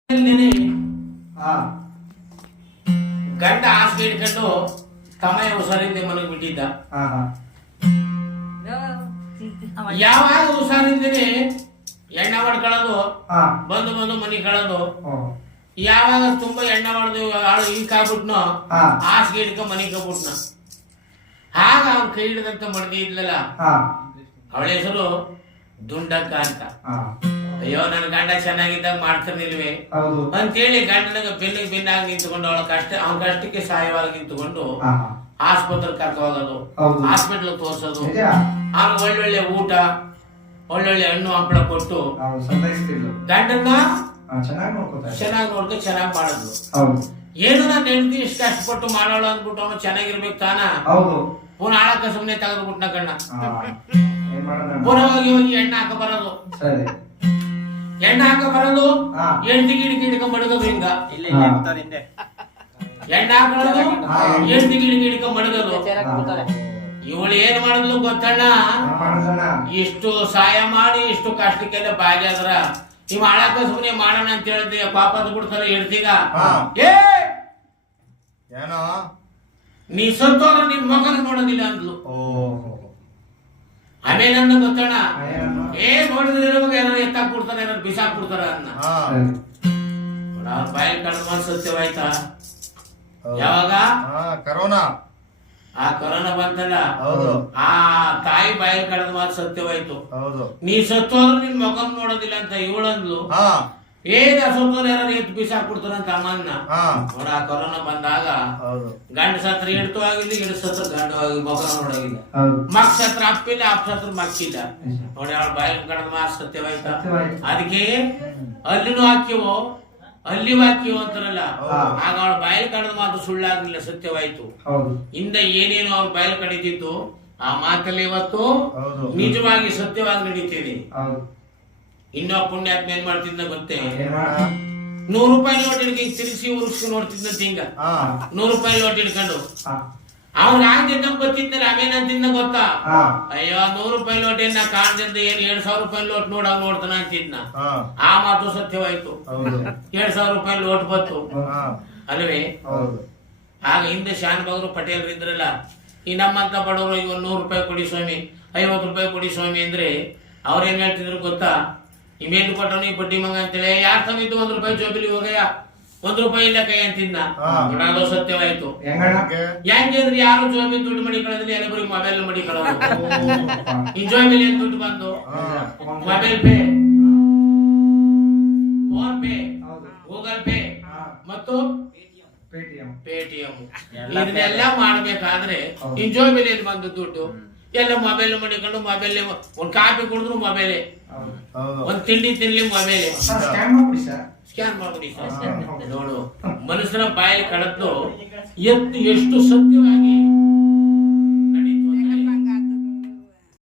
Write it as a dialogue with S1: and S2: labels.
S1: ಗಂಡ ಹಾಸಿಗೆ ಇಟ್ಕೊಂಡು ತಮಯ ಹುಷಾರಿದ್ದೆ ಮನೆಗೆ ಬಿಟ್ಟಿದ್ದ. ಯಾವಾಗ ಹುಷಾರಿದ್ದೇನೆ ಎಣ್ಣ ಮಾಡ್ಕೊಳ್ಳೋದು, ಬಂದು ಬಂದು ಮನಿ ಕಳೋದು. ಯಾವಾಗ ತುಂಬಾ ಎಣ್ಣ ಮಾಡುದು ಈಗಾಗ್ಬಿಟ್ನೋ ಹಾಸಿಗೆ ಇಟ್ಕೊಂಡ್ ಮನೆಗೆ ಹೋಗ್ಬಿಟ್ನ. ಆಗ ಅವ್ನ ಕೈ ಹಿಡಿದಂತ ಮಡದಿ ಇದ್ಲಲ್ಲ, ಅವಳ ಹೆಸರು ದುಂಡಕ್ಕ ಅಂತ. ಅಯ್ಯೋ ನನ್ ಗಂಡ ಚೆನ್ನಾಗಿದ್ದಾಗ ಮಾಡ್ತಾನಿಲ್ವೇ ಅಂತೇಳಿ ಗಂಡನಿಗೆ ಬೆನ್ನಿಗೆ ಬೆನ್ನಾಗಿ ನಿಂತ್ಕೊಂಡು ಅವನ ಕಷ್ಟಕ್ಕೆ ಸಹಾಯವಾಗಿ ನಿಂತ್ಕೊಂಡು ಆಸ್ಪತ್ರೆ ಕರ್ಕ ಹೋಗೋದು, ಹಾಸ್ಪಿಟ್ಲ್ ತೋರ್ಸೋದು, ಆಮೇಲೆ ಒಳ್ಳೊಳ್ಳೆ ಊಟ, ಒಳ್ಳೊಳ್ಳೆ ಹಣ್ಣು ಹಂಪಳ ಕೊಟ್ಟು ಗಂಡನ್ನ ಚೆನ್ನಾಗಿ ನೋಡ್ಕೊ ಚೆನ್ನಾಗಿ ಮಾಡಿದ್ಲು. ಏನು ನಾನು ಹೆಂಡತಿ ಇಷ್ಟ ಕಷ್ಟಪಟ್ಟು ಮಾಡೋಳ ಅಂದ್ಬಿಟ್ಟು ಅವನು ಚೆನ್ನಾಗಿರ್ಬೇಕು ತಾನ. ಪುನಃ ಆಳಕ್ಕ ಸುಮ್ನೆ ತೆಗೆದ್ಬಿಟ್ನ ಕಣ್ಣ. ಪುನಃ ಹೋಗಿ ಹೋಗಿ ಎಣ್ಣೆ ಹಾಕ ಬರೋದು, ಎಣ್ಣೆ ಹಾಕ ಬರೋದು, ಹೆಂಡತಿಗೆ ಹಿಡ್ಕೊಂಡ್ ಮಡಗೋದು. ಹಿಂಗ ಎಣ್ಣೆ ಹಾಕೊಳ್ಳೋದು, ಹೆಂಡತಿಗೆ ಹಿಡ್ಕೊಂಡ್ ಮಡಗೋದು. ಇವಳು ಏನ್ ಮಾಡಿದ್ಲು ಗೊತ್ತಣ್ಣ, ಇಷ್ಟು ಸಹಾಯ ಮಾಡಿ ಇಷ್ಟು ಕಷ್ಟಕ್ಕೆಲ್ಲ ಭಾಗಿಯಾದ್ರ ಇವ್ ಆಳಕ್ಕ ಸುಮ್ನೆ ಮಾಡೋಣ ಅಂತ ಹೇಳಿದ್ರೆ ಪಾಪದ ಬಿಡ್ತಾರ ಹೆಂಡತಿಗ.
S2: ಏನೋ
S1: ನೀ ಸತ್ತೋದ್ರ ನಿನ್ ಮಗನ ನೋಡೋದಿಲ್ಲ ಅಂದ್ಲು. ಆಮೇಲೆ ಅಂದ ಗೊತ್ತಣ್ಣ, ನೋಡಿದ್ರೆ ಏನಾರು ಎತ್ತಾಕ್ ಬಿಡ್ತಾರ, ಏನಾರು ಬಿಸಾಕ್ ಬಿಡ್ತಾರ ಅನ್ನ. ಅವ್ರ ಬಾಯಲ್ಲಿ ಕಳೆದ ಮಾತು ಸತ್ಯವಾಯ್ತಾ? ಯಾವಾಗ
S2: ಕರೋನಾ
S1: ಬಂತಲ್ಲ, ಆ ತಾಯಿ ಬಾಯಲ್ಲಿ ಕಳೆದ ಮಾತು ಸತ್ಯವಾಯ್ತು.
S2: ಹೌದು,
S1: ನೀ ಸತ್ತೋದ್ರ ನಿನ್ ಮಗನ್ ನೋಡೋದಿಲ್ಲ ಅಂತ ಇವಳಂದ್ಲು. ಏನ ಸತ್ತೋದ್ರ ಯಾರು ಎತ್ತು ಬಿಸಾಕ್ ಬಿಡ್ತಾರ ಅಂತ ಅಮ್ಮನ್ನ. ನೋಡ ಆ ಕೊರೋನಾ ಬಂದಾಗ ಗಂಡ ಸತ್ರ ಎಡ್ತು ಆಗಿಲ್ಲ, ಎಡ್ ಸತ್ರ ಗಂಡ ಮಗ ನೋಡಾಗಿಲ್ಲ, ಮಕ್ ಸತ್ರ ಅಪ್ಪಿಲ್ಲ, ಅಪ್ಪ ಸತ್ರ ಮಕ್ಕಿಲ್ಲ. ನೋಡಿ ಅವಳ ಬಾಯಲ್ಲಿ ಕಳೆದ ಮಾತು ಸತ್ಯವಾಯ್ತಾ? ಅದಕ್ಕೆ ಅಲ್ಲಿನೂ ಹಾಕ್ಯವೋ ಅಲ್ಲಿ ವಾಕ್ಯವೋ ಅಂತಾರಲ್ಲ, ಆಗ ಅವಳ ಬಾಯಲ್ಲಿ ಕಳೆದ ಮಾತು ಸುಳ್ಳಾಗ್ಲಿಲ್ಲ, ಸತ್ಯವಾಯ್ತು. ಇಂದ ಏನೇನು ಅವ್ರ ಬಾಯಲ್ಲಿ ಕಡಿತಿತ್ತು ಆ ಮಾತಲ್ಲಿ ಇವತ್ತು ನಿಜವಾಗಿ ಸತ್ಯವಾಗಿ ನಡೀತಿದೆ. ಇನ್ನೂ ಪುಣ್ಯಾತ್ಮ ಏನ್ ಮಾಡ್ತಿದ್ದ ಗೊತ್ತೇ? 100 ರೂಪಾಯಿ ನೋಟ್ ಹಿಡ್ಕೊಂಡು ತಿರ್ಸಿ ಉರ್ಸಿ ನೋಡ್ತಿದ್ದಂತ. ಹಿಂಗ 100 ರೂಪಾಯಿ ನೋಟ್ ಹಿಡ್ಕೊಂಡು ಅವ್ನ ಆಗ್ತಿದ್ದ ಗೊತ್ತಿದ್ದಲ್ಲ. ಅವೇನಂತಿದ್ದ ಗೊತ್ತಾ? ಅಯ್ಯೋ 100 ರೂಪಾಯಿ ನೋಟ್ ಏನ್ ನಾ ಕಾಣ್ದಿಂದ ಏನ್ 7,000 ರೂಪಾಯಿ ನೋಟ್ ನೋಡಾಗ ನೋಡ್ತಾನ ಅಂತಿದ್ನ. ಆ ಮಾತು ಸತ್ಯವಾಯ್ತು. 7,000 ರೂಪಾಯಿ ನೋಟ್ ಬಂತು ಅಲ್ವೇ? ಆಗ ಹಿಂದೆ ಶಾನ್ ಬಾಗ್ರು ಪಟೇಲ್ರು ಇದ್ರಲ್ಲ, ಈ ನಮ್ಮಂತ ಬಡವರು ಈಗ 100 ರೂಪಾಯಿ ಕೊಡಿ ಸ್ವಾಮಿ, 50 ರೂಪಾಯಿ ಕೊಡಿ ಸ್ವಾಮಿ ಅಂದ್ರೆ ಅವ್ರೇನ್ ಹೇಳ್ತಿದ್ರು ಗೊತ್ತಾ? ಇಮೇಲ್ ಕೊಟ್ಟವನು ಈ ಬಡ್ಡಿ ಮಗ ಅಂತೇಳಿ, ಯಾರ್ ತಮ್ಮಿದ್ದು 1 ರೂಪಾಯಿ ಜೋಬಿಲಿ ಹೋಗಯ್ಯ, 1 ರೂಪಾಯಿ ಇಲ್ಲ ಕೈ ಅಂತಿದ್ನ. ಅದು ಸತ್ಯವಾಯ್ತು. ಹೆಂಗೆ ಅಂದ್ರೆ ಯಾರು ಜೋಬಿ ದುಡ್ಡು ಮಡಿಕೊಳ್ಳೋದ್ರೆ ಎಲ್ಲ ಬರೀ ಮೊಬೈಲ್ ಮಡಿಕೊಳ್ಳೋದು. ಈ ಜೋಬಿಲಿ ಏನ್ ದುಡ್ಡು ಬಂದು mobile pay, PhonePe, Google pay ಮತ್ತು ಪೇಟಿಎಂ ಇದನ್ನೆಲ್ಲ ಮಾಡ್ಬೇಕಾದ್ರೆ ಈ ಜೋಬಿಲಿ ಏನ್ ಬಂದು ದುಡ್ಡು ಎಲ್ಲ ಮೊಬೈಲ್ ಮಡಿಕೊಂಡು, ಮೊಬೈಲ್ ಒಂದ್ ಕಾಫಿ ಕುಡಿದ್ರು ಮೊಬೈಲೇ, ಒಂದ್ ತಿಂಡಿ ತಿನ್ಲಿ ಮೊಬೈಲೇ, ಸ್ಕ್ಯಾನ್ ಮಾಡ್ಬಿಡಿ. ನೋಡು ಮನುಷ್ಯನ ಬಾಯಲ್ಲಿ ಕಡದ್ದು ಎಷ್ಟು ಸತ್ಯವಾಗಿ